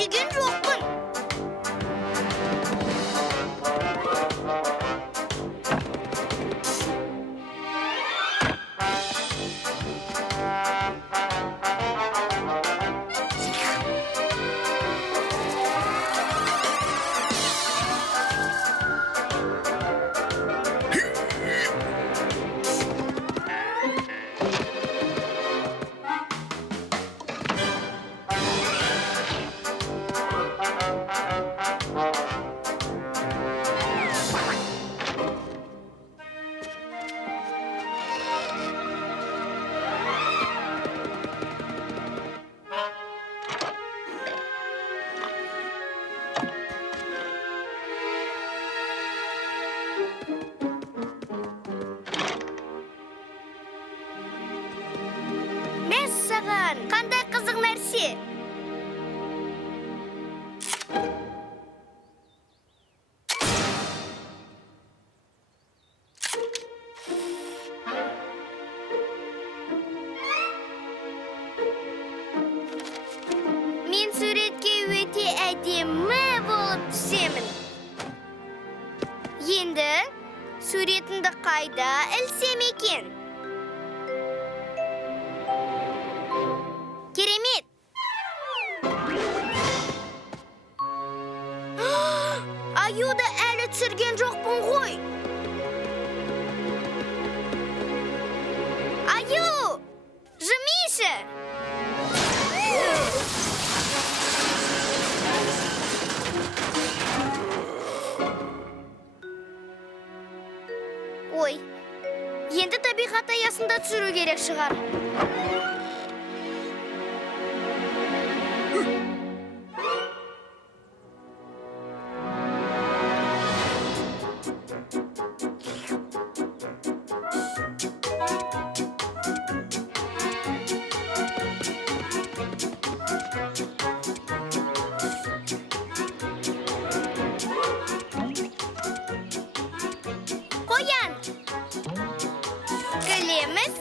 деген жоқпын. Мен саған қандай қызық нәрсе? Мен суретке өте әдемі болып түсемін. Енді суретіңді қайда ілсем екен? Керемет! Аюды әлі түсірген жоқпын ғой. Аю! Жымишы! Ой, енді табиғат аясында түсіру керек шығар. Қоян! Кілеміз.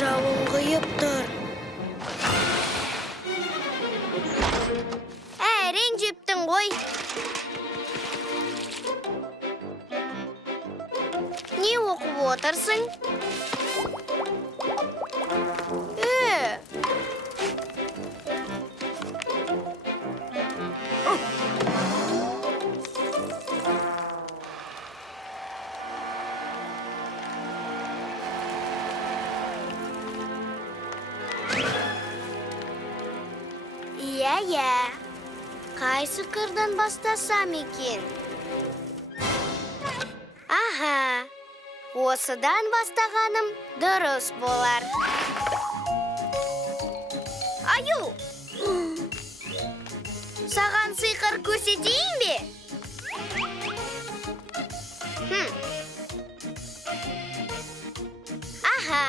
жауын құйып тұр. Ренжіптің ғой. Не оқып отырсың? Иә. Қайсы қырдан бастасам екен? Аха, осыдан бастағаным дұрыс болар. Аю! Саған сиқыр көрсетейін бе? Аха,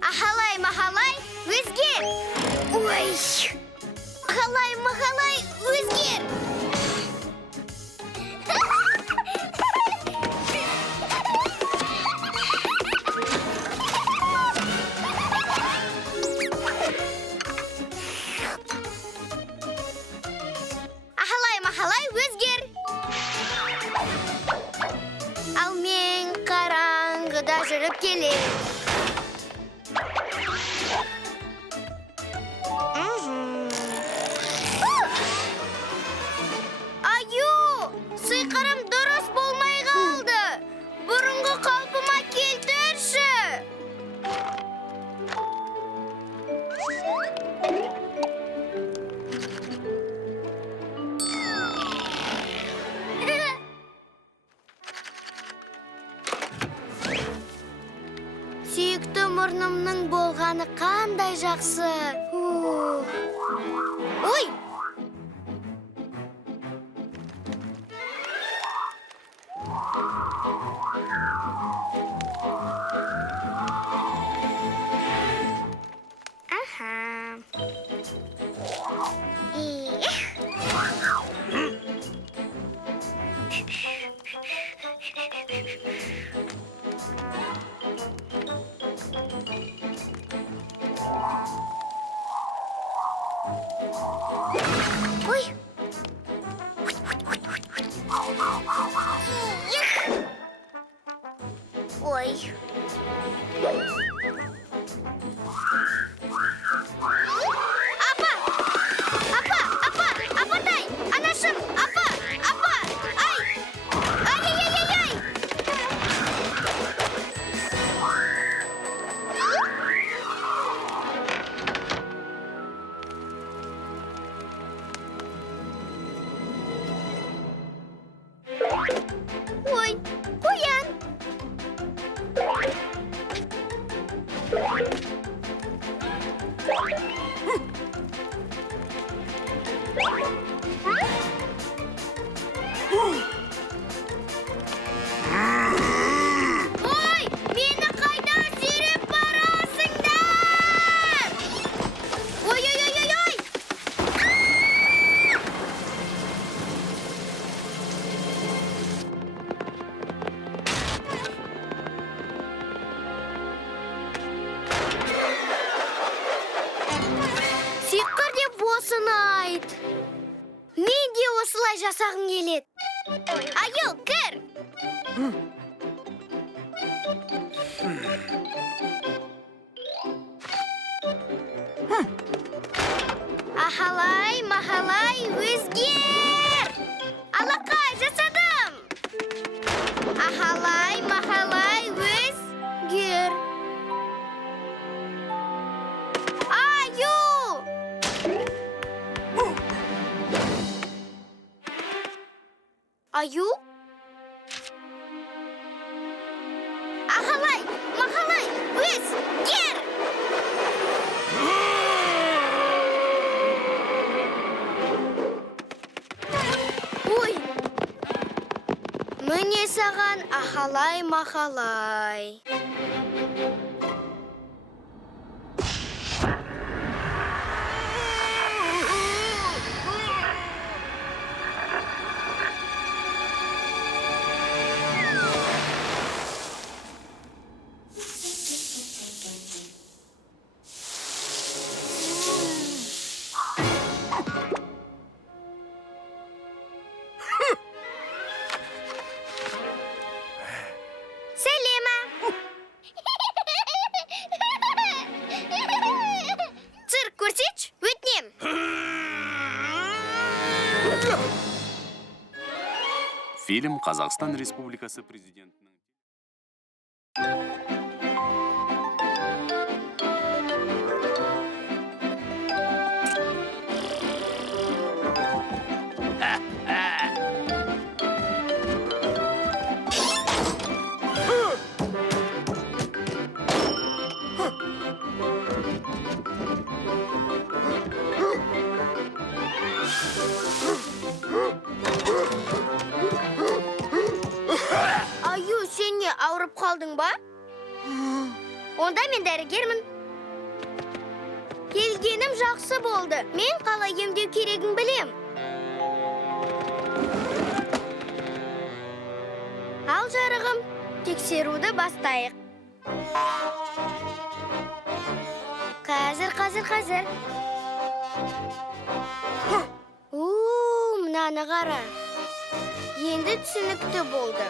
ахалай-махалай, өзгер! Ой! Махалай, өзгер! Махалай, өзгер! Ал мен қараңғыда жүріп келем. Сиқырым дұрыс болмай қалды. Бұрынғы қалпыма келтірші. Сүйікті мұрнымның болғаны қандай жақсы. Ой! Ой. Апатай, анашым, апа, ай, ай. Ой, қоян. Ой, мені қайда сүйреп барасыңдар? Ой. Сиқыр деп осыны айт. Мен де осылай жасағым келеді. Аю, кір! Ахалай-махалай, өзгер! Алақай, жасадым! Ахалай-махалай, өзгер! Аю! Аю? Ахалай-махалай, өзгер! Ой! Міне саған ахалай-махалай. Цирк көрсетші, өтінем. Фильм Қазақстан Республикасы президентінің. Аю, сен не, ауырып қалдың ба? Онда мен дәрігермін. Келгенім жақсы болды. Мен қалай емдеу керегін білем. Ал жарығым, тексеруді бастайық. Қазір. Мынаны қара. Енді түсінікті болды.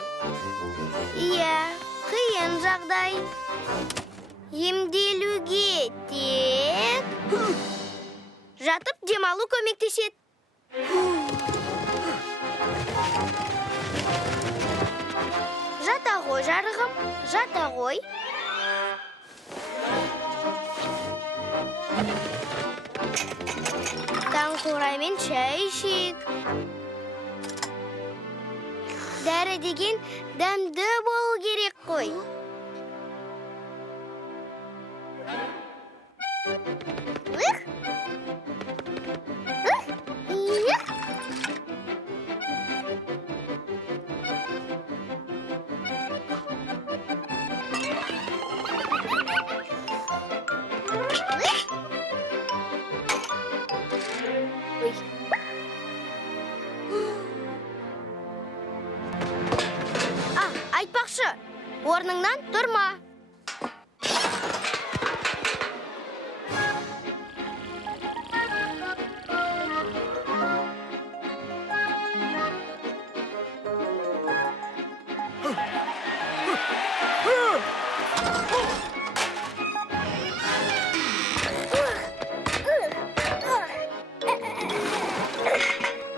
Иә, қиын жағдай. Емделуге тек жатып демалу көмектеседі. Жата ғой, жарығым, жата ғой. Таңқураймен шай ішейік. Дәрі деген дәмді болу керек қой. Айтпақшы, орныңнан тұрма.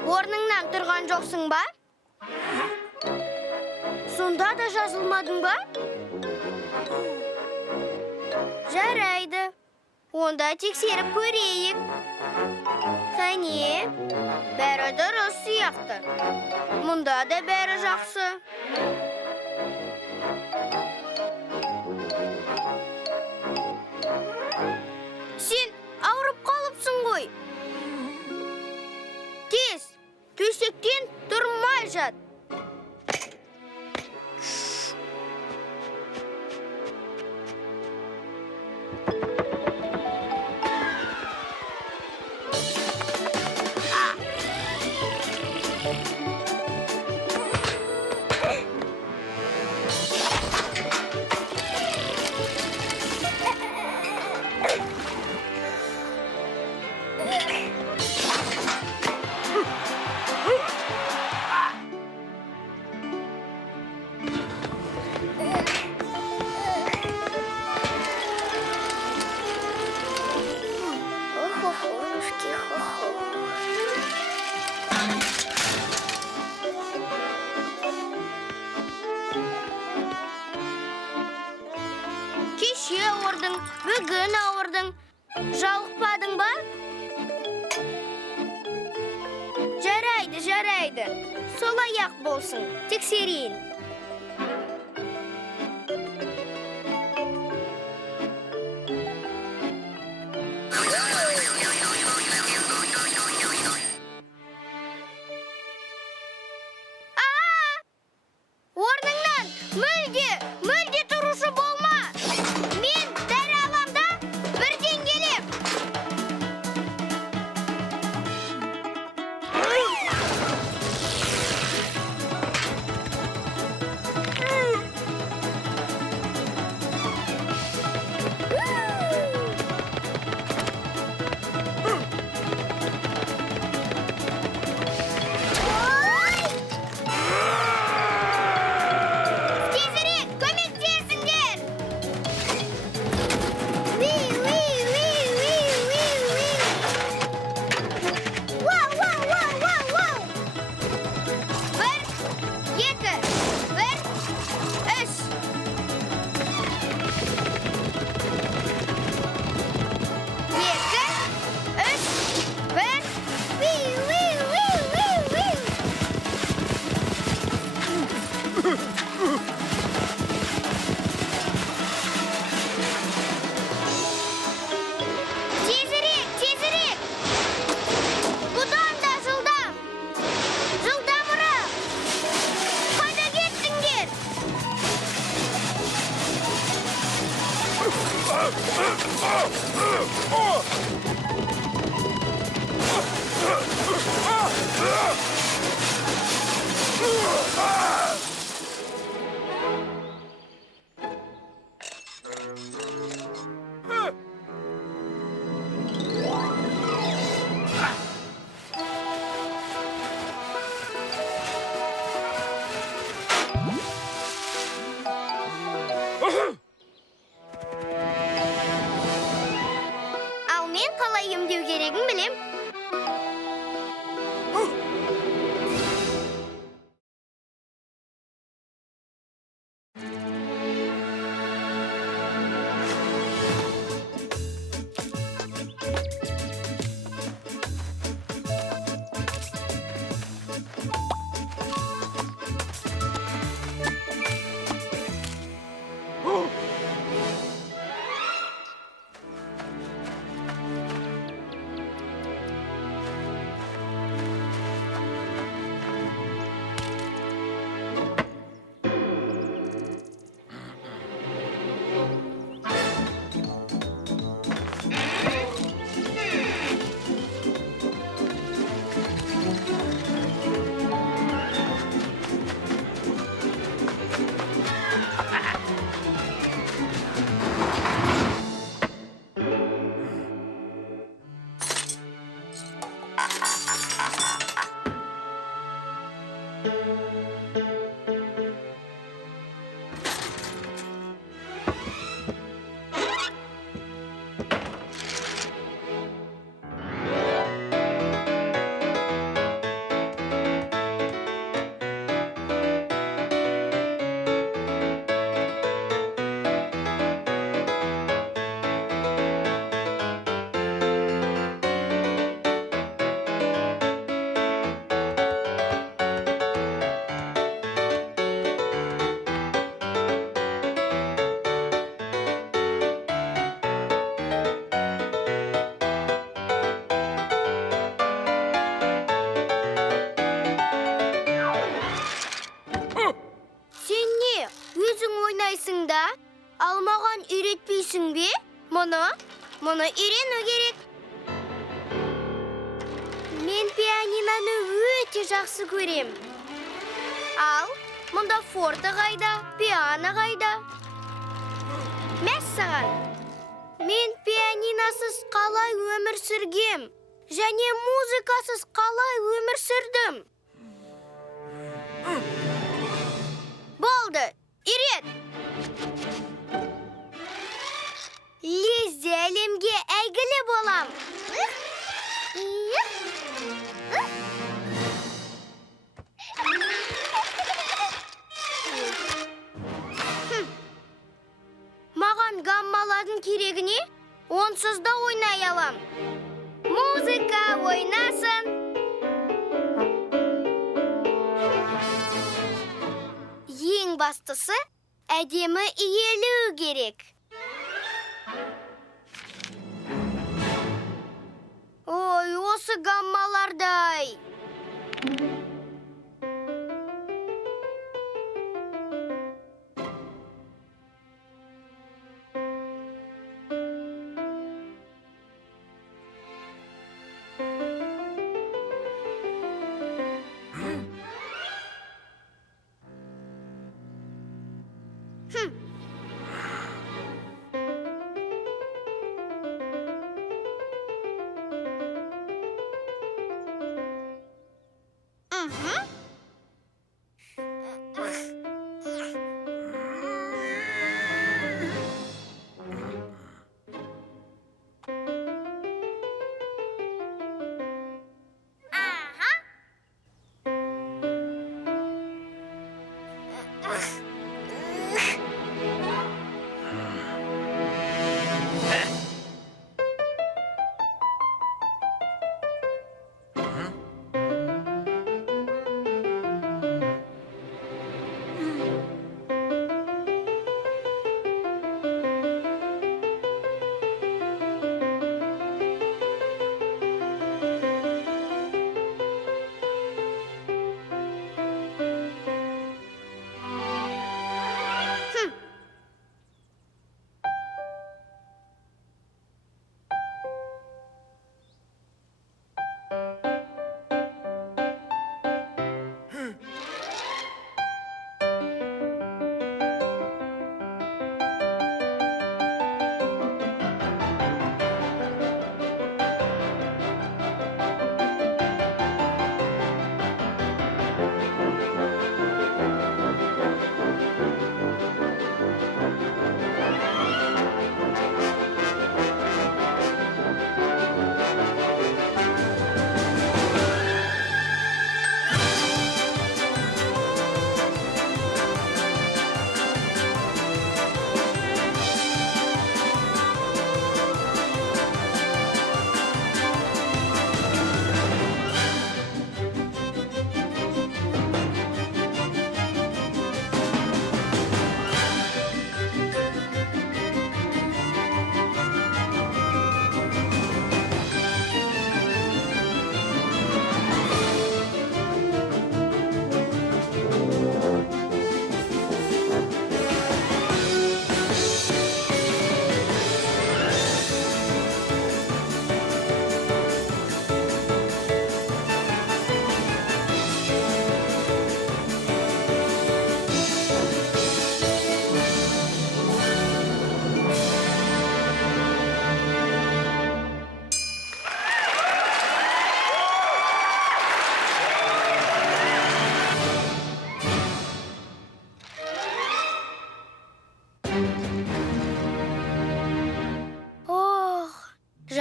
Орныңнан тұрған жоқсың ба? Сонда да жазылмадың ба? Жарайды. Онда тексеріп көрейік. Қане, бәрі дұрыс сияқты. Мұнда да бәрі жақсы. Сен ауырып қалыпсың ғой. Тез, төсектен тұрмай жат. Кеше ауырдың, бүгін ауырдың. Жалықпадың ба? Жарайды. Солай-ақ болсын. Тексерейін. Орныңнан мүлде тұрушы болма. Мен дәрі аламда бірден келем. Ал мен қалай емдеу керегін білем. Сен не, өзің ойнайсың да? Ал маған үйретпейсің бе? Мұны үйрену керек. Мен пианиноны өте жақсы көрем. Ал, мұнда форте қайда, пиано қайда? Мәссаған, мен пианиносыз қалай өмір сүргем, және музыкасыз қалай өмір сүрдім. Болды, үйрет! Лезде әлемге әйгілі болам. Маған гаммалардың керегіне, онсыз да ойнай алам. Музыка ойнасын. Ең бастысы, әдемі иелеу керек. Ой, осы гаммалардай.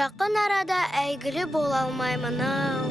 Жақын арада әйгілі бола алмаймын ау.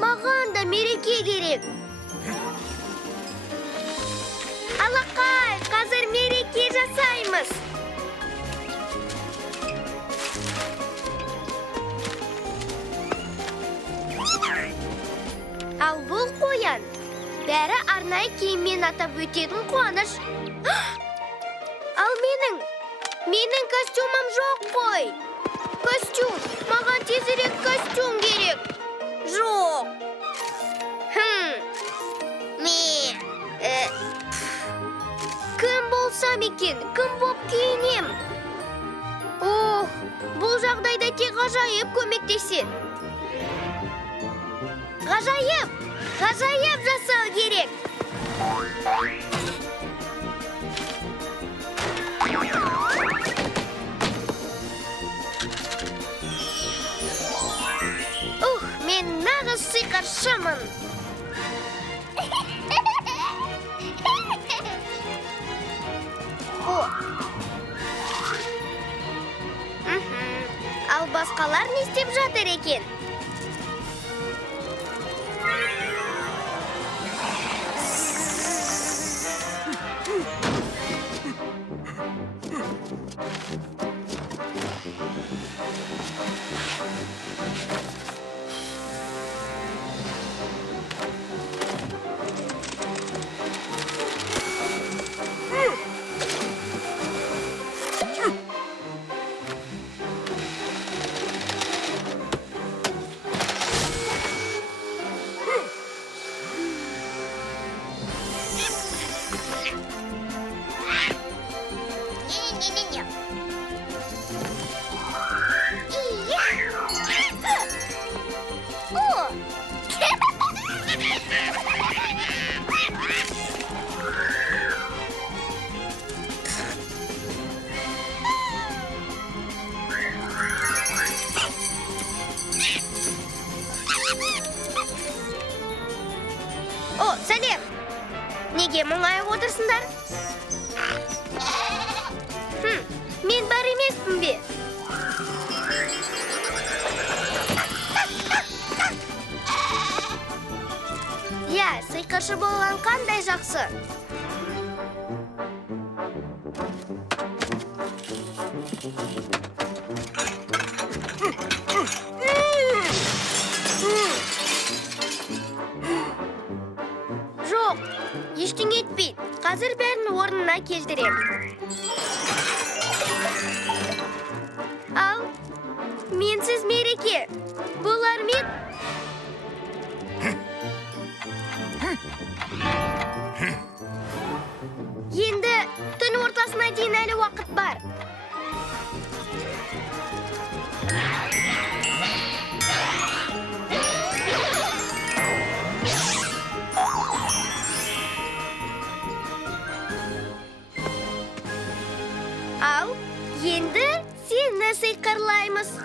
Маған да мереке керек. Алақай, қазір мереке жасаймыз. Ал бұл қоян. Бәрі арнайы киіммен атап өтетін қуаныш. Ал менің костюмым жоқ қой. Костюм, маған тезірек костюм керек. Жоқ. Кім болсам екен, кім боп киінем? Бұл жағдайда тек ғажайып көмектеседі. Ғажайып жасау керек. Мен нағыз сиқыршымын. Ал басқалар не істеп жатыр екен? Сәлем! Неге мұңайып отырсыңдар? Мен бар емеспін бе? Сиқыршы болған қандай жақсы. Жоқ, ештеңе етпейді. Қазір бәрін орнына келтірем. Ал, менсіз мереке. Болар ме? Енді түн ортасына дейін әлі уақыт бар. Ал, енді сені сиқырлаймыз.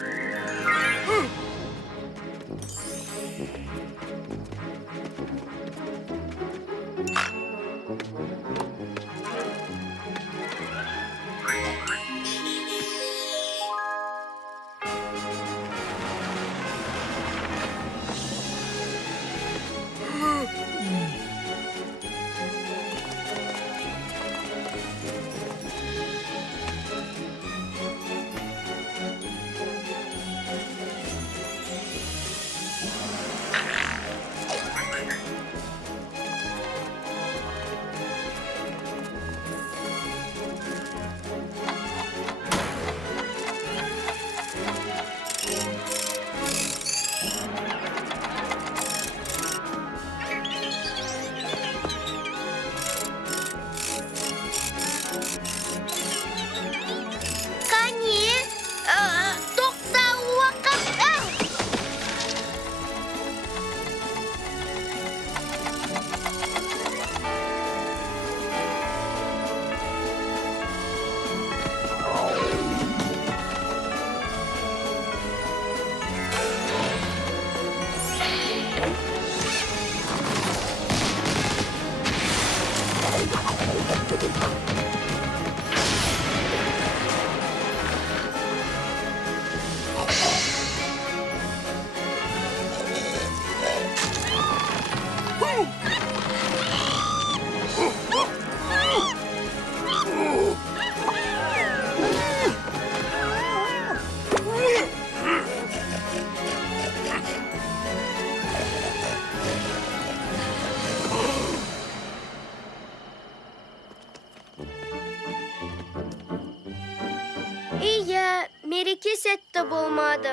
Iya, mereke sette bolmadı.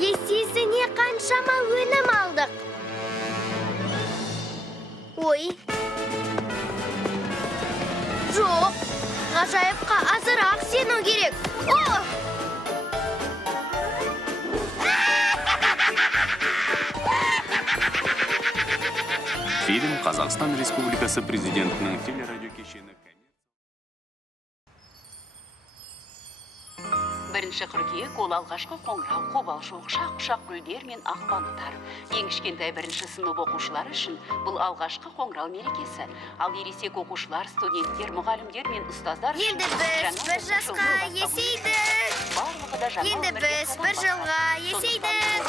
Есесіне қаншама өнім алдық. Ой. Жоқ, ғажайыпқа азырақ сену керек. О! Фильм Қазақстан Республикасы президентінің телерадиокешені Бірінші қыркүйек ол алғашқы қоңырау, қобалжу, құшақ гүлдер мен ақ балықтар. Ең кішкентай бірінші сынып оқушылары үшін бұл алғашқы қоңырау мерекесі. Ал ересек оқушылар, студенттер, мұғалімдер мен ұстаздар үшін Енді біз бір жасқа есейдік. Енді біз бір жылға есейдік.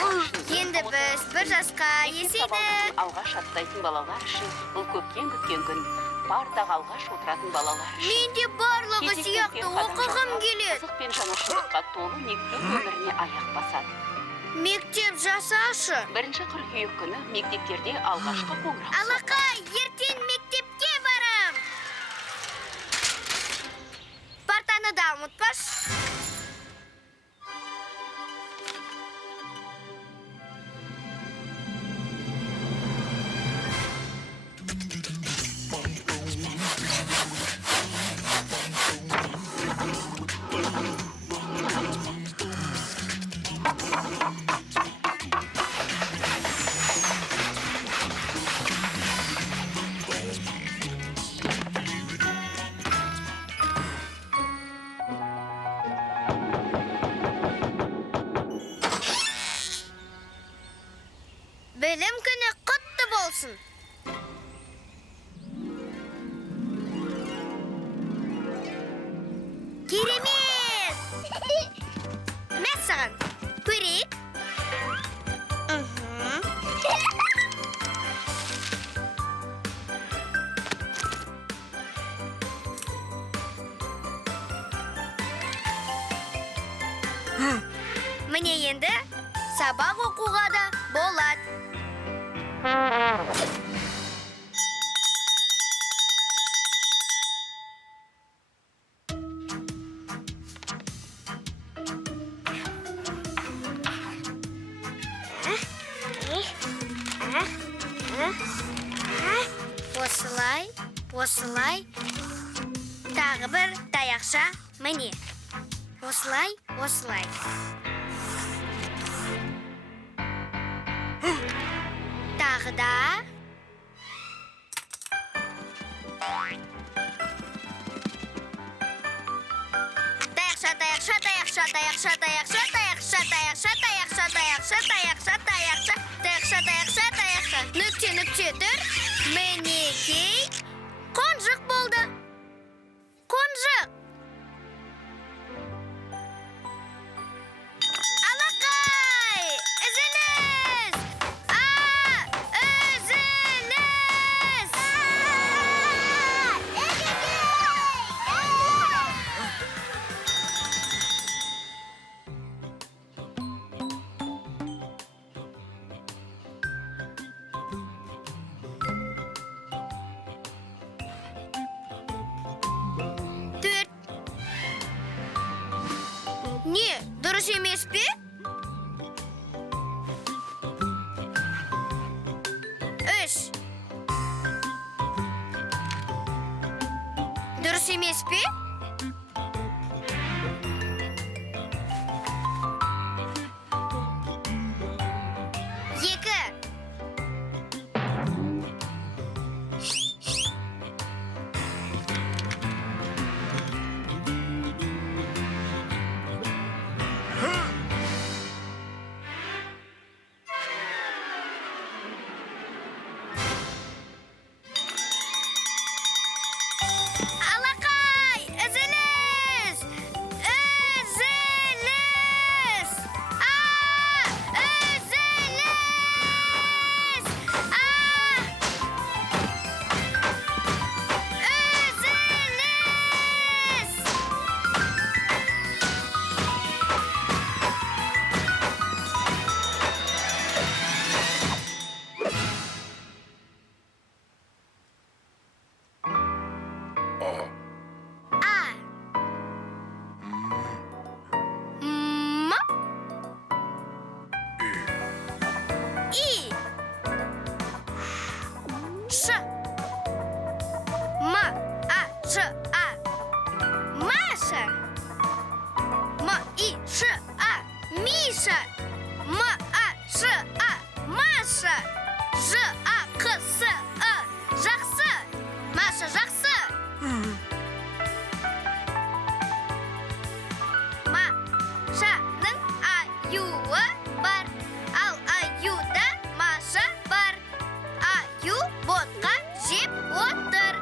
Енді біз бір жасқа есейдік. Алғаш аттайтын балалар үшін бұл көптен күткен күн. Партаға алғаш отыратын балалар үшін. Менде барлығы сияқты оқығым келеді. Қызық пен жаңашылдыққа толы мектеп өміріне аяқ басады. Мектеп жасашы. Бірінші қыркүйек күні мектептерде алғашқы қоңырау. Алақай, ертең мектепке барам. Партаны да ұмытпаш. Білім күні құтты болсын. Керемет! Мен саған көрейік. Міне енді сабақ оқуға да болады. Осылай. Тағы бір таяқша міне. Осылай. Тағы да. Таяқша. Нүкте тұр. Мінекей. Қонжық болды. Қонжық. Алақай, үзіліс. Үзіліс. Не, дұрыс емес пе? Үш. Дұрыс емес пе? Екі. Алақай, М-И-Ш-А. Маша. М-И-Ш-А. Миша. М-А-Ш-А. Маша. Ж-А-Қ-С-А. Жақсы. Маша жақсы. Машаның аюы бар. Ал аюда Маша бар. Аю ботқа жеп отыр.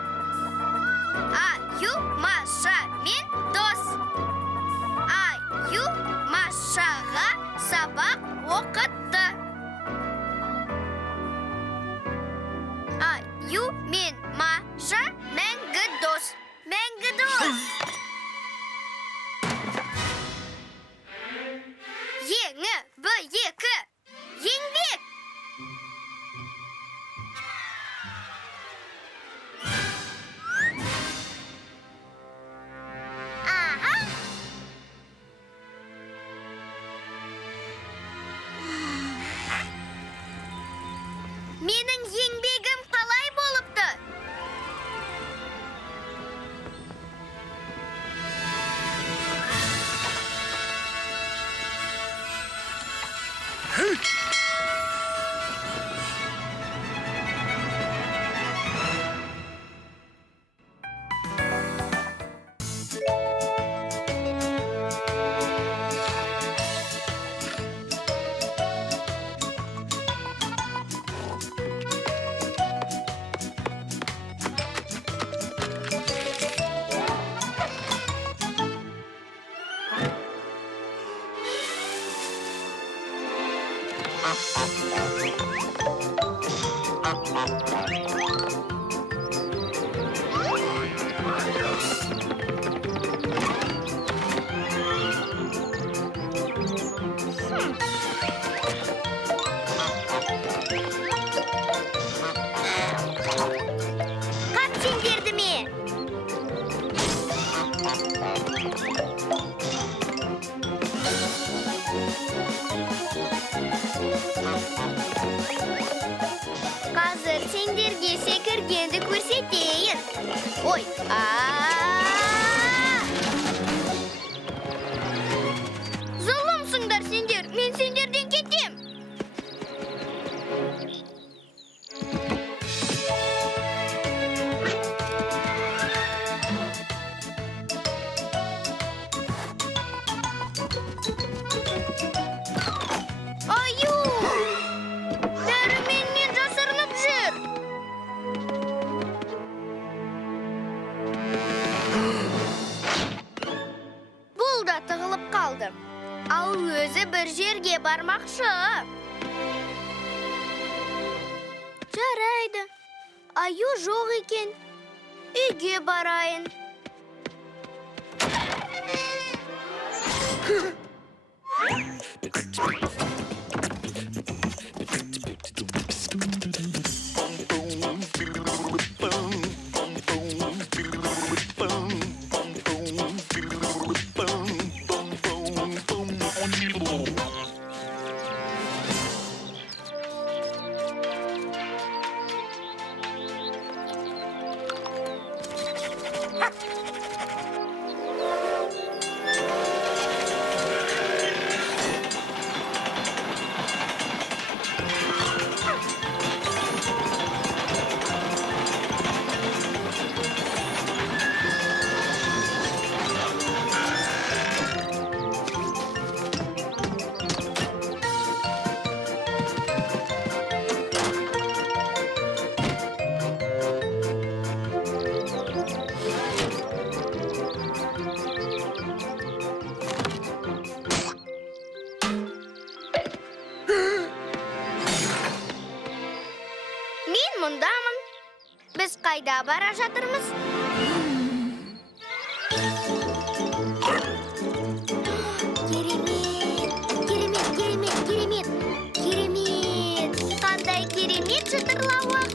Аю Машамен дос. Аю Машаға сабақ оқытты. Аю мен Маша мәңгі дос. Мәңгі дос. Еңі бі-екі. Еңбек. Аха. Менің еңбегім қалай болыпты? Қап сендерді ме? Қазір сендерге секіргенді көрсетейін. Ой, зұлымсыңдар сендер, мен сендерден кетем. Аю! Бәрі менен жасырынып жүр. Бұл да тығылып қалды. Ал өзі бір жерге бармақшы. Жарайды. Аю жоқ екен. Үйге барайын. Мен мұндамын. Біз қайда бара жатырмыз? Керемет. Қандай керемет шытырлауық.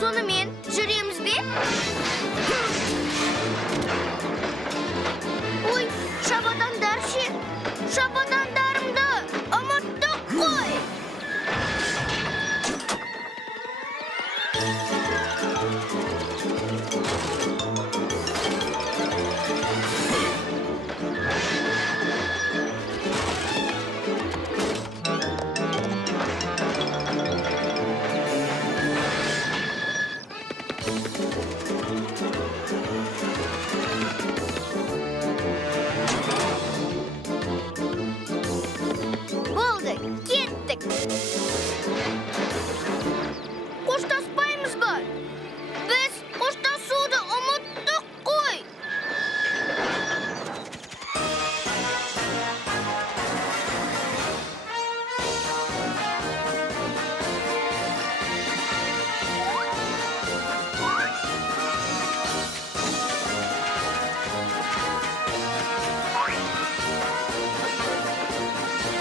Сонымен жүреміз бе? Ой, шабадандар ше. Шабадандарымды ұмыттым. Қоштаспаймыз ба? Біз қоштасуды ұмыттық қой.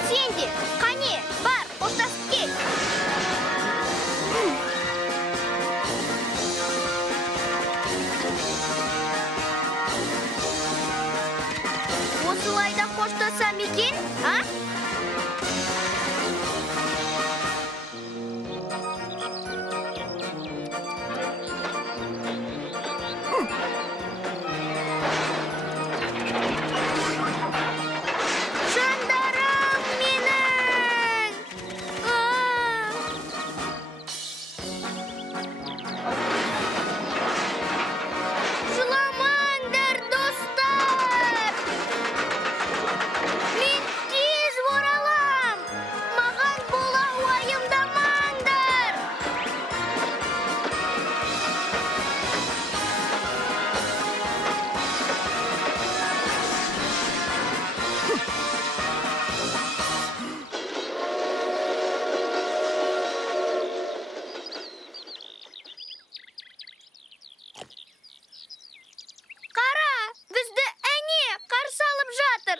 Сен де, қане, бар, қоштасып кел. Осылай да қоштасам екен, а? Жандарым менің! Жыламаңдар, достар! Мен тез оралам! Маған бола уайымдамаңдар! Қара, бізді әне қарсы алып жатыр.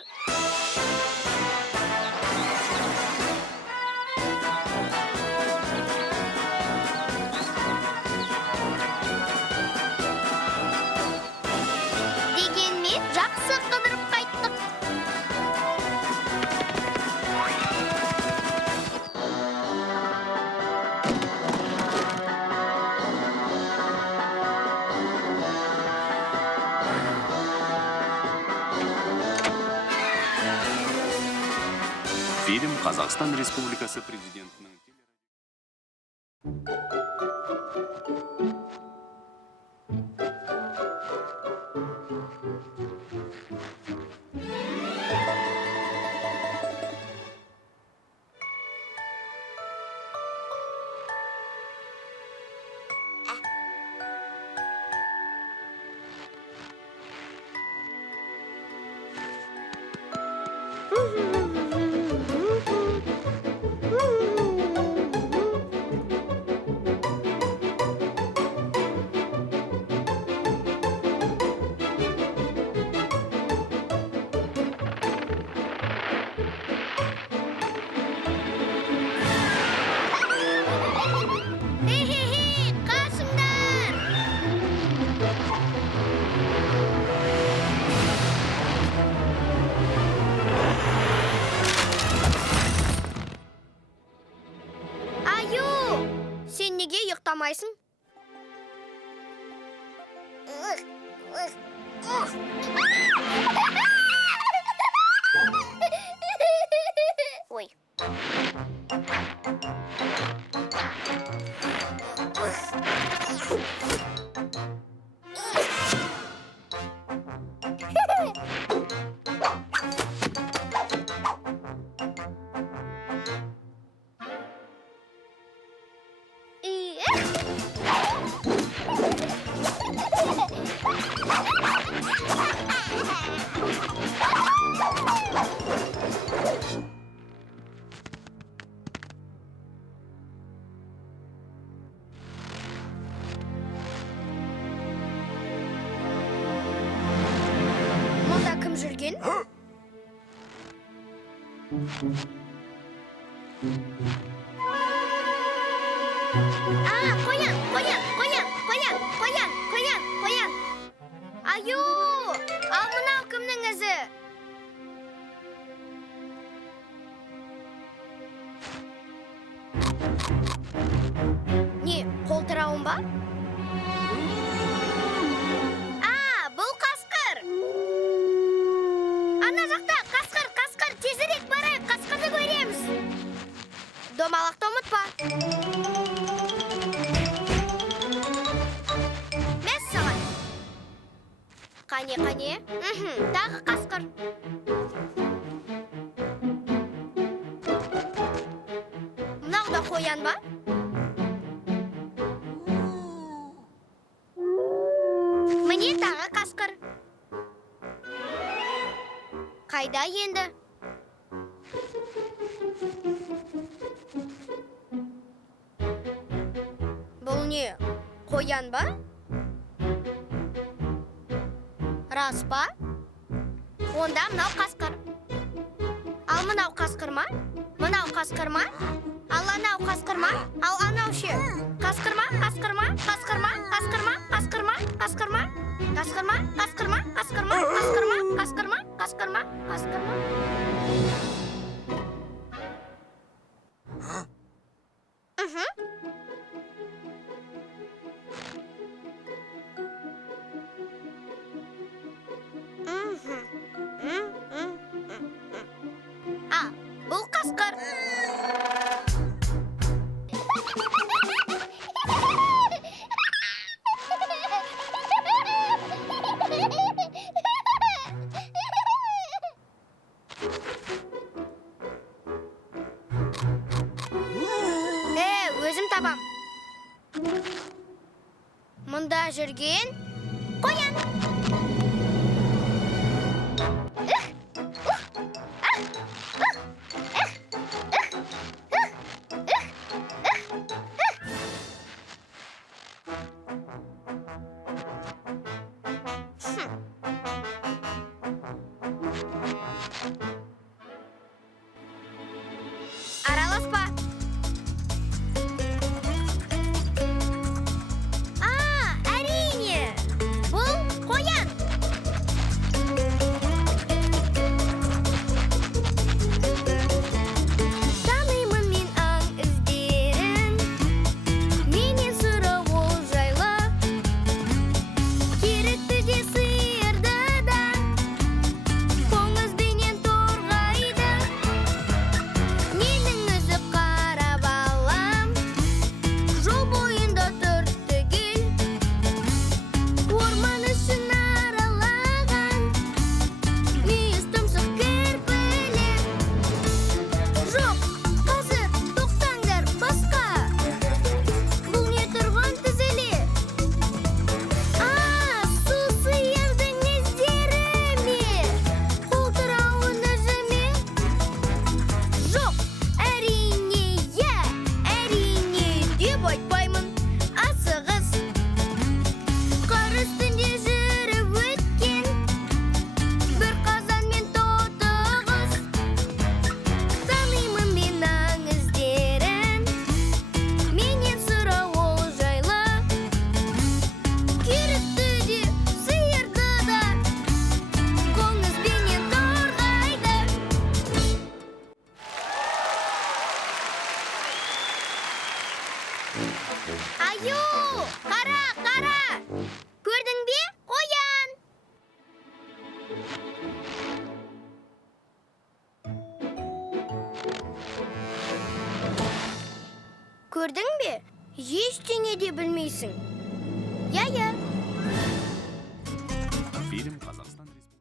Дегенмен жақсы қыдырып қайттық. Фильм Қазақстан Республикасы президентінің Хе-хе-хе, қашыңдар! Аю, сен неге ұйықтамайсың? Ой. Мұнда кім жүрген? Қоян. Аю, ал мынау кімнің ізі? Не, қолтырауын ба? Бұл қасқыр. Ана жақта, қасқыр, тезірек барайық, қасқырды көреміз. Домалақты ұмытпа. Мәс саған. Қане. Тағы қасқыр. қоян ба? Міне тағы қасқыр. Қайда енді? Бұл не? Қоян ба? Рас па? Онда мынау қасқыр. Ал мынау қасқыр ма? Мынау қасқыр ма? Ал анау қасқыр ма? Ал анау ше? Қасқыр ма? Қасқыр ма? Қасқыр ма? Қасқыр ма? Қасқыр ма? Қасқыр ма? Қасқыр ма? Қасқыр ма? Қасқыр ма? Қасқыр ма? Қасқыр ма? Қасқыр ма? Қасқыр ма? А, бұл қасқыр. Өзім табам. Мұнда жүрген қоян. Араласпа. Әрине, бұл қоян. Танимын мен аң іздерін, менен сұрау ол жайлы. Керікті де сиырды да, қоңызбенен торғайды. Менің үзіп қарап алам, жол бойында тұр түгел. Орман ішін аралаған, мүйіз тұмсық кірпілі. Жоқ, қазір тоқтаңдар басқа. Бұл не тұрған тізіле? Су сиырдың іздері ме? Қолтырауын үзі ме? Жоқ, әрине, әрине деп айтпаймын. Асығыс қар үстінде жүріп өткен бір қазан мен тотығыз. Танимын мен аң іздерін, менен сұрау ол жайлы. Керікті де сиырды да, қоңызбенен торғайды. Аю, қара. Көрдің бе, қоян? Көрдің бе? Ештеңе де білмейсің. Я. Фильм Қазақстан Республикасы.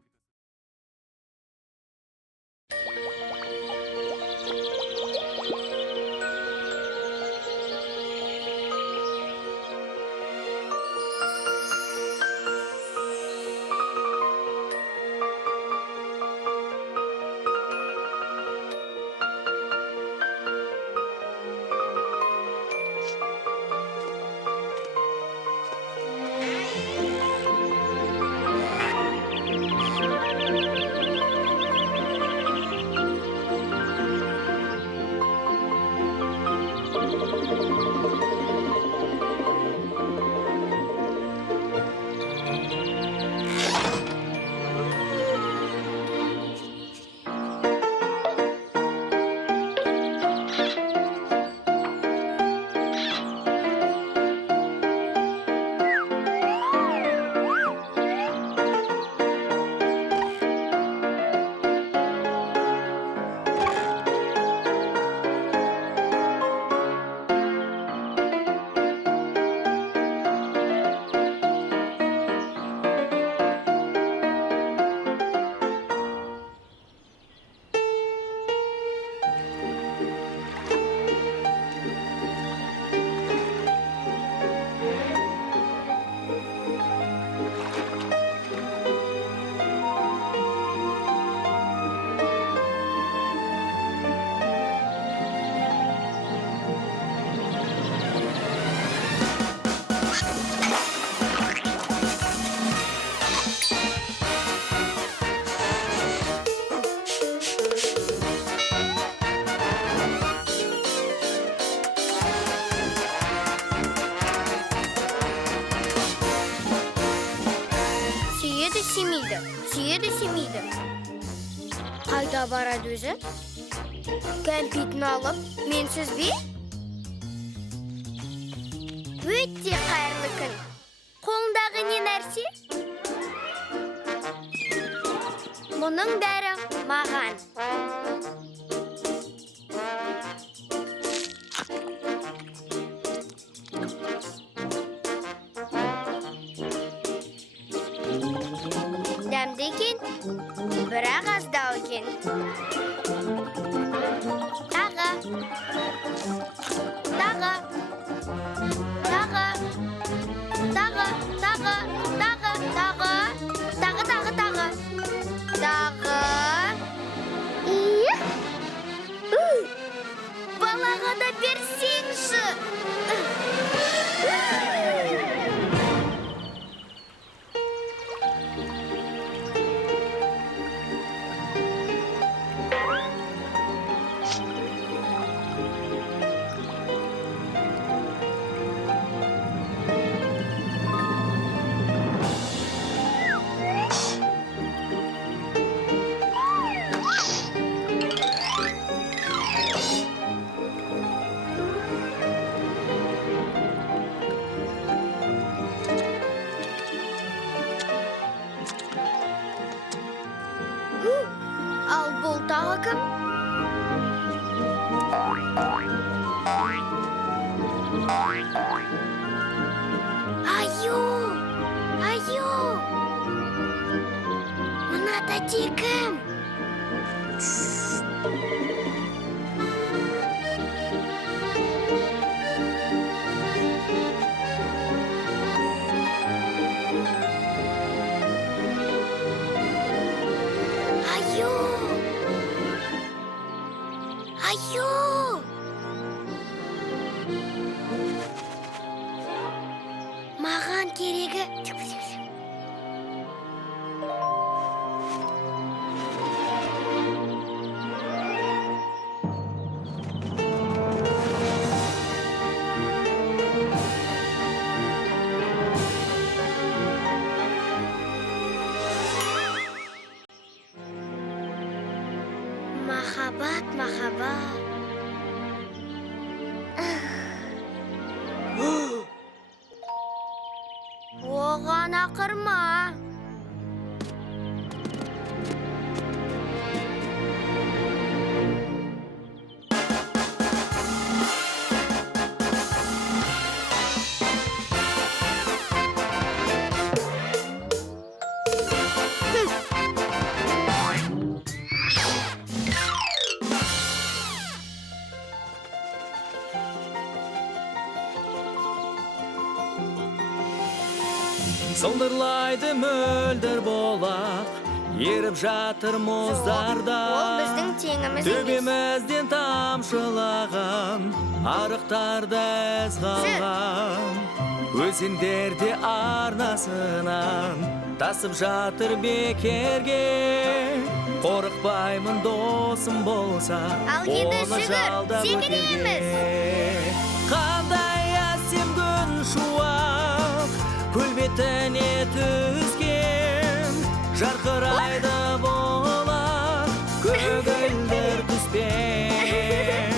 Қайда барады өзі? Кәмпитін алып, менсіз бе? Өтте қайырлы күн. Қолыңдағы не нәрсе? Мұның бәрі маған. Дәмді екен, бірақ аздау екен. Тағы. Тағы. Тағы. Тағы. Тағы. Тағы. Тағы. Тағы, тағы, тағы. Тағы. Балаға да берсеңші. Ал бұл тағы кім? Аю! Аю! Мына тәте кім? Аю! Аю! Маған керегі... Махаббат, махаббат. Оған ақырма. Сылдырлайды мөлдір болақ, еріп жатыр мұздарда. Ол біздің теңіміз емес. Төбемізден тамшылаған, арықтарда із қалған. Өзендерде арнасынан тасып жатыр бекерге. Қорықпаймын досым болса, Ал енді оны жүгір, жалдап секіреміз. өтерге. Қандай әсем күн шуақ, көл бетіне түскен, жарқырайды болар көгілдір түспен.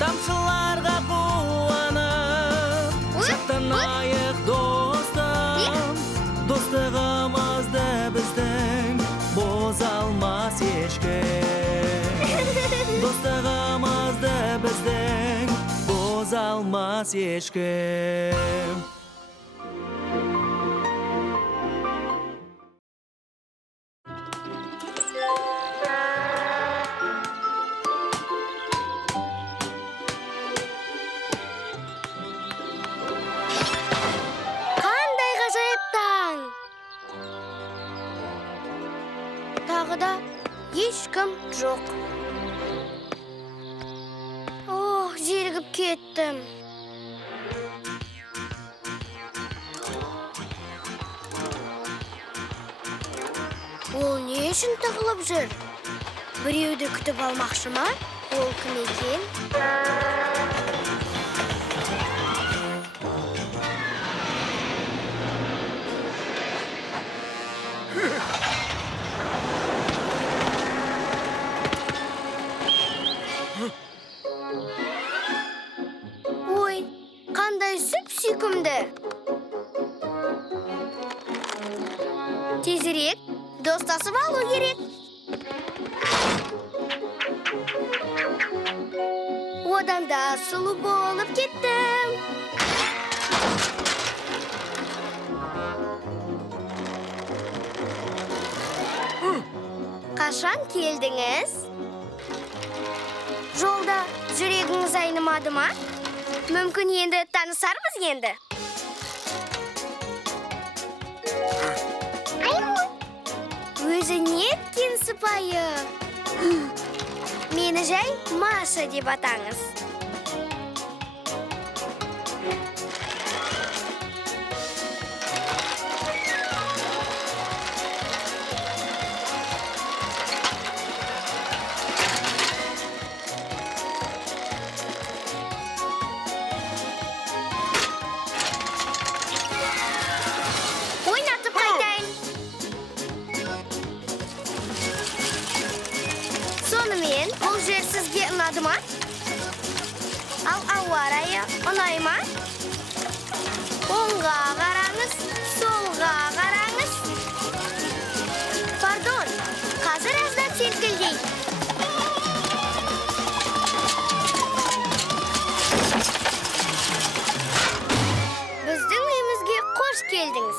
Тамшыларға қуанып, шаттанайық достым, достығымызды біздің боза алмас ешкім. Достығымызды біздің боза алмас ешкім. Қандай ғажайып таң! Тағы да ешкім жоқ. Ох, зерігіп кеттім. Ол не үшін тығылып жүр? Біреуді күтіп алмақшы ма? Ол кім екен? süp-suykumdi. Tezirek dostasib olу kerak. Odan da sulu bo'lib ketdim. Qachon keldingiz? Yo'lda yuragingiz aynimadimi? Mumkin endi tanisharmiz endi. O'zi netkin sipayi. Meni jay Masha deb atangiz. O'ynatib qaytayin. Sonымен бұл жер сізге ұнады ма? Ал ауа райы ұнай ма? Оңға қараңыз, солға қараңыз. Пардон, қазір аздап селкілдейді. Біздің үйімізге қош келдіңіз.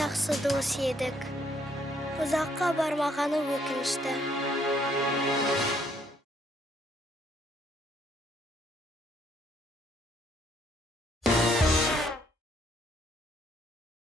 жақсы дос едік. Ұзаққа бармағаны өкінішті.